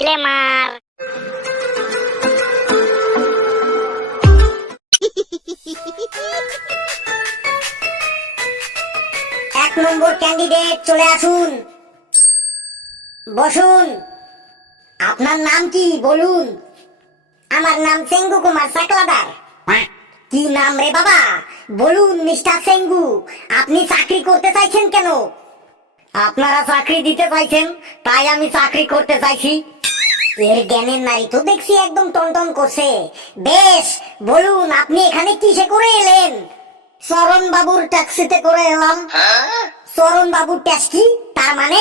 Disclaimer. এক নম্বর candidate চলে আসুন, বসুন। আপনার নাম কি বলুন? আমার নাম সেঙ্গু কুমার সাকলাদার। কি নাম রে বাবা? বলুন মিস্টার সেঙ্গু, আপনি চাকরি করতে চাইছেন কেন? আপনারা চাকরি দিতে চাইছেন, তাই আমি চাকরি করতে চাইছি। এর জ্ঞানের নারী তো দেখছি একদম টনটন করছে। বেশ, বলুন আপনি এখানে কিসে করে এলেন? চরণ বাবুর ট্যাক্সিতে করে এলাম। চরণ বাবুর ট্যাক্সি তার মানে?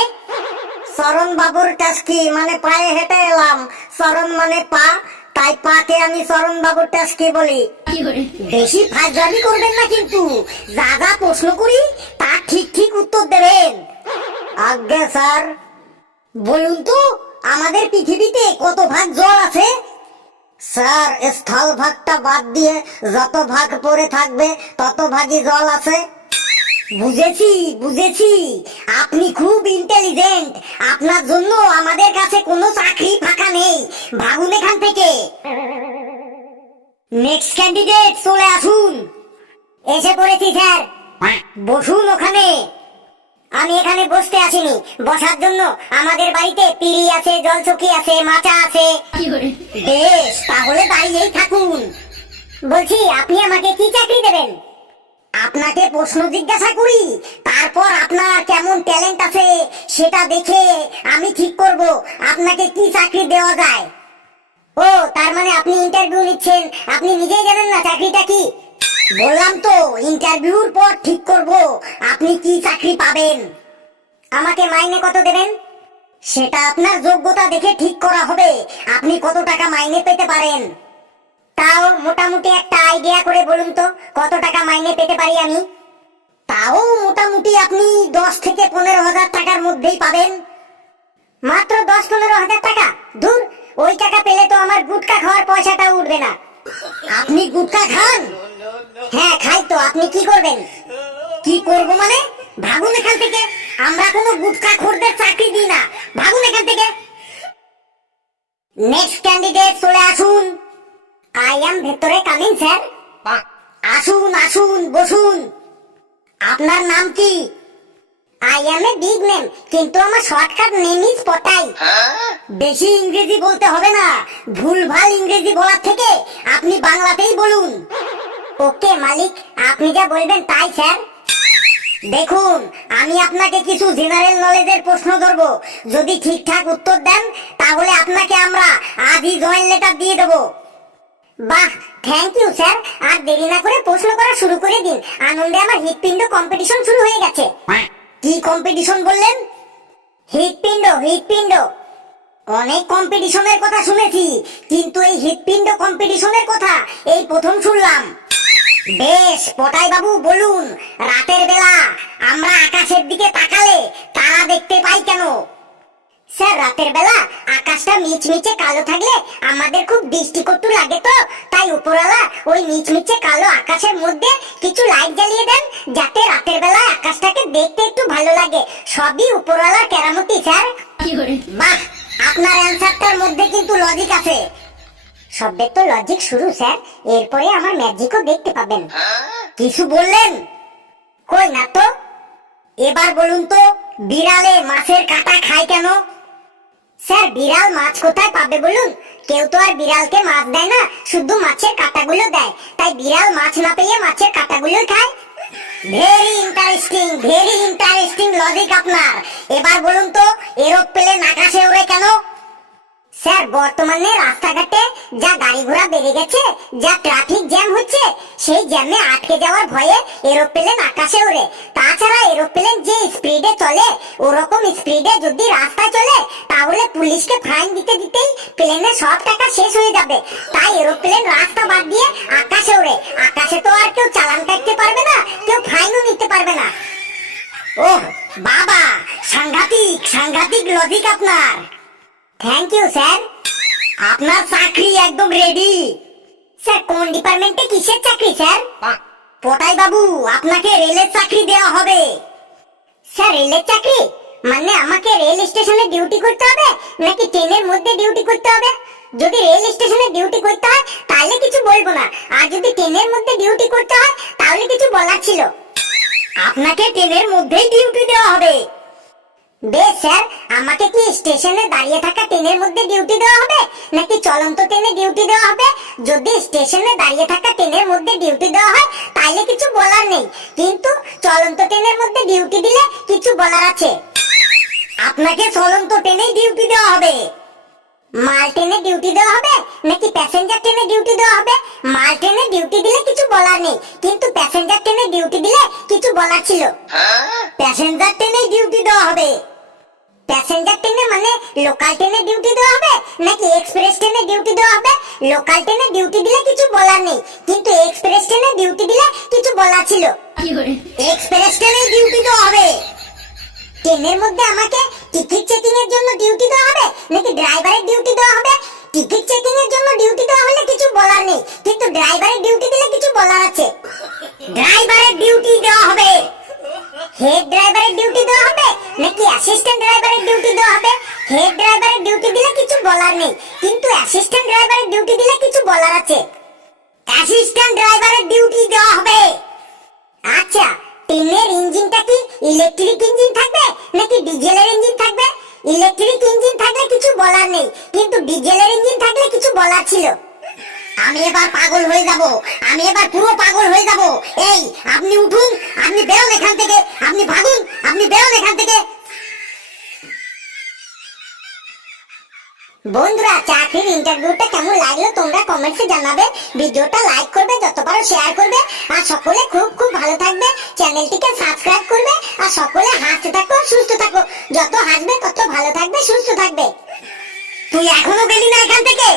চরণ বাবুর ট্যাক্সি মানে পায়ে হেঁটে এলাম। চরণ মানে পা, তাই পাকে আমি চরণ বাবুর ট্যাক্সি বলি। বেশি ফাজলামি করবেন না কিন্তু, যা যা প্রশ্ন করি তা ঠিক ঠিক উত্তর দেবেন। আজ্ঞে স্যার। বলুন তো আমাদের পৃথিবীতে কত ভাগ জল আছে? স্যার স্থল ভাগটা বাদ দিয়ে যত ভাগ পড়ে থাকবে তত ভাগই জল আছে। বুঝেছি বুঝেছি, আপনি খুব ইন্টেলিজেন্ট। আপনার জন্য আমাদের কাছে কোনো চাকরি ফাঁকা নেই, ভাগুন এখান থেকে। নেক্সট ক্যান্ডিডেট চলে আসুন। এসে পড়েছি স্যার, বসুন ওখানে। আমি এখানে বসতে আসিনি, বসার জন্য আমাদের বাড়িতে পিড়ি আছে, জলচকি আছে, মাচা আছে। বেশ, তাহলে দাঁড়িয়েই থাকুন। বলছি আপনি আমাকে কি চাকরি দেবেন? আপনাকে প্রশ্ন জিজ্ঞাসা করি, তারপর আপনার কেমন ট্যালেন্ট আছে সেটা দেখে আমি ঠিক করব আপনাকে কি চাকরি দেওয়া যায়। ও, তার মানে আপনি ইন্টারভিউ নিচ্ছেন, আপনি নিজেই জানেন না চাকরিটা কি? বললাম তো ইন্টারভিউর পর ঠিক করব আপনি কি চাকরি পাবেন। আমাকে মাইনে কত দেবেন সেটা আপনার যোগ্যতা দেখে ঠিক করা হবে। আপনি কত টাকা মাইনে পেতে পারেন তাও মোটামুটি একটা আইডিয়া করে বলুন তো, কত টাকা মাইনে পেতে পারি আমি? তাও মোটামুটি আপনি 10 থেকে 15,000 টাকার মধ্যেই পাবেন। মাত্র 10-15,000 টাকা? দূর, ওই টাকা পেলে তো আমার গুটকা খাওয়ার পয়সাটা উঠবে না। আপনি গুটকা খান? হ্যাঁ খাই তো। আপনি কি করবেন? কি করব মানে? ভাগুন এখান থেকে, আমরা কোনো গুটকা খোরদের চাকরি দিই না, ভাগুন এখান থেকে। নেক্সট ক্যান্ডিডেট চলে আসুন। আই এম ভেতরে কামিং স্যার। আসুন আসুন, বসুন। আপনার নাম কি? I M a big name, কিন্তু আমার শর্টকাট নেম ইজ পটাই। বেশি ইংরেজি বলতে হবে না, ভুলভাল ইংরেজি বলার থেকে আপনি বাংলাতেই বলুন। ওকে মালিক, আপনি যা বলবেন তাই স্যার। দেখুন, আমি আপনাকে কিছু জেনারেল নলেজের প্রশ্ন ধরব, যদি ঠিকঠাক উত্তর দেন তাহলে আপনাকে আমরা আজই জয়েন লেটার দিয়ে দেবো। বাহ, থ্যাংক ইউ স্যার। আর দেরি না করে প্রশ্ন করা শুরু করে দিন, আনন্দে আমার হৃৎপিণ্ড কম্পিটিশন শুরু হয়ে গেছে। কি কম্পিটিশন বললেন? হৃৎপিণ্ড, হৃৎপিণ্ড। অনেক কম্পিটিশনের কথা শুনেছি, কিন্তু এই হৃৎপিণ্ড কম্পিটিশনের কথা এই প্রথম শুনলাম। বেশ, পটাই বাবু বলুন, রাতের বেলা আমরা আকাশের দিকে তাকালে তারা দেখতে পাই কেন? স্যার রাতের বেলা আকাশটা মিচমিচে কালো থাকলে আমাদের খুব দৃষ্টিকটু লাগে, তো তাই উপরওয়ালা ওই মিচমিচে কালো আকাশের মধ্যে কিছু লাইট জ্বালিয়ে দেন, যাতে রাতের বেলা আকাশটাকে দেখতে একটু ভালো লাগে। সবই উপরওয়ালার কেরামতি স্যার। বাহ, আপনার অ্যানসারটার মধ্যে কিন্তু লজিক আছে। শব্দের তো লজিক শুরু স্যার, এরপরে আমার ম্যাজিকও দেখতে পাবেন। কিছু বললেন? কই না তো। এবার বলুন তো, বিড়ালে মাছের কাঁটা খায় কেন? স্যার বিড়াল মাছ কোথায় পাবে বলুন? কেউ তো আর বিড়ালকে মাছ দেয় না, শুধু মাছের কাঁটাগুলো দেয়, তাই বিড়াল মাছ না পেয়ে মাছের কাঁটাগুলোই খায়। ভেরি ইন্টারেস্টিং লজিক আপনার। এবার বলুন তো, এরোপ্লেন আকাশে ওড়ে কেন? স্যার বর্তমানে রাস্তাঘাটে যা গাড়ি ঘোড়া বেড়ে গেছে, যা ট্রাফিক জ্যাম হচ্ছে, সেই জ্যামে আটকে যাওয়ার ভয়ে এরোপ্লেন আকাশে ওড়ে। তাছাড়া এরোপ্লেন যে স্পিডে চলে, ওরকম স্পিডে যদি রাস্তায় চলে তাহলে পুলিশকে ফাইন দিতে দিতেই প্লেনের সব টাকা শেষ হয়ে যাবে। তাই এরোপ্লেন রাস্তা বাদ দিয়ে আকাশে ওড়ে। আকাশে তো আর কেউ চালান কাটতে পারবে না, কেউ ফাইনও নিতে পারবে না। ওহ বাবা, সাংঘাতিক লজিক আপনার। Thank you sir. আপনার চাকরি একদম রেডি। স্যার কোন ডিপার্টমেন্টে কিসের চাকরি স্যার? পটাই বাবু, আপনাকে রেলের চাকরি দেওয়া হবে। স্যার রেলের চাকরি? মানে আমাকে রেল স্টেশনে ডিউটি করতে হবে নাকি ট্রেনের মধ্যে ডিউটি করতে হবে? যদি রেল স্টেশনে ডিউটি করতে হয় তাহলে কিছু বলবো না, আর যদি ট্রেনের মধ্যে ডিউটি করতে হয় তাহলে কিছু বলার ছিল। আপনাকে ট্রেনের মধ্যেই ডিউটি দেওয়া হবে। বেশ স্যার, আমাকে কি স্টেশনে দাঁড়িয়ে থাকা ট্রেনের মধ্যে ডিউটি দেওয়া হবে নাকি চলন্ত ট্রেনে ডিউটি দেওয়া হবে? যদি স্টেশনে দাঁড়িয়ে থাকা ট্রেনের মধ্যে ডিউটি দেওয়া হয় তাহলে কিছু বলার নেই, কিন্তু চলন্ত ট্রেনের মধ্যে ডিউটি দিলে কিছু বলার আছে। আপনাকে চলন্ত ট্রেনেই ডিউটি দেওয়া হবে। মাল ট্রেনে ডিউটি দেওয়া হবে নাকি প্যাসেঞ্জার ট্রেনে ডিউটি দেওয়া হবে? মাল ট্রেনে ডিউটি দিলে কিছু বলার নেই, কিন্তু প্যাসেঞ্জার ট্রেনে ডিউটি দিলে কিছু বলার ছিল। প্যাসেঞ্জার ট্রেনে ডিউটি দেওয়া হবে। প্যাসেঞ্জার ট্রেনে মানে লোকাল ট্রেনে ডিউটি দেওয়া হবে নাকি এক্সপ্রেস ট্রেনে ডিউটি দেওয়া হবে? লোকাল ট্রেনে ডিউটি দিলে কিছু বলার নেই, কিন্তু এক্সপ্রেস ট্রেনে ডিউটি দিলে কিছু বলার ছিল। এক্সপ্রেস ট্রেনে ডিউটি দেওয়া হবে। ট্রেনের মধ্যে আমাকে টিকিট চেকিং এর জন্য ডিউটি দেওয়া হবে নাকি ড্রাইভারের ডিউটি দেওয়া হবে? টিকিট চেকিং এর জন্য ডিউটি দেওয়া হলে কিছু বলার নেই, কিন্তু ড্রাইভারের ডিউটি দিলে কিছু বলার আছে। ড্রাইভারের ডিউটি দেওয়া হবে। হেড ড্রাইভারের ডিউটি দেওয়া হবে নাকি অ্যাসিস্ট্যান্ট ড্রাইভারের ডিউটি দেওয়া হবে? হেড ড্রাইভারের ডিউটি দিলে কিছু বলার নেই, কিন্তু অ্যাসিস্ট্যান্ট ড্রাইভারের ডিউটি দিলে কিছু বলার আছে। অ্যাসিস্ট্যান্ট ড্রাইভারের ডিউটি দেওয়া হবে। আচ্ছা, ট্রেনের ইঞ্জিনটা কি ইলেকট্রিক ইঞ্জিন থাকবে নাকি ডিজেলের ইঞ্জিন থাকবে? ইলেকট্রিক ইঞ্জিন থাকলে কিছু বলার নেই, কিন্তু ডিজেলের ইঞ্জিন থাকলে কিছু বলার ছিল। আমি এবার পাগল হয়ে যাব, আমি এবার পুরো পাগল হয়ে যাব। এই আপনি উঠুন, আপনি বেরোন এখান থেকে, আপনি ভাগুন, আপনি বেরোন এখান থেকে। বন্ধুরা, চাকরির ইন্টারভিউটা কেমন লাগলো তোমরা কমেন্টসে জানাবে। ভিডিওটা লাইক করবে, যত পারো শেয়ার করবে, আর সকলে খুব খুব ভালো থাকবে। চ্যানেলটিকে সাবস্ক্রাইব করবে, আর সকলে হাসতে থাকো, সুস্থ থাকো। যত হাসবে তত ভালো থাকবে, সুস্থ থাকবে। তুই এখনো গেলি না এখান থেকে?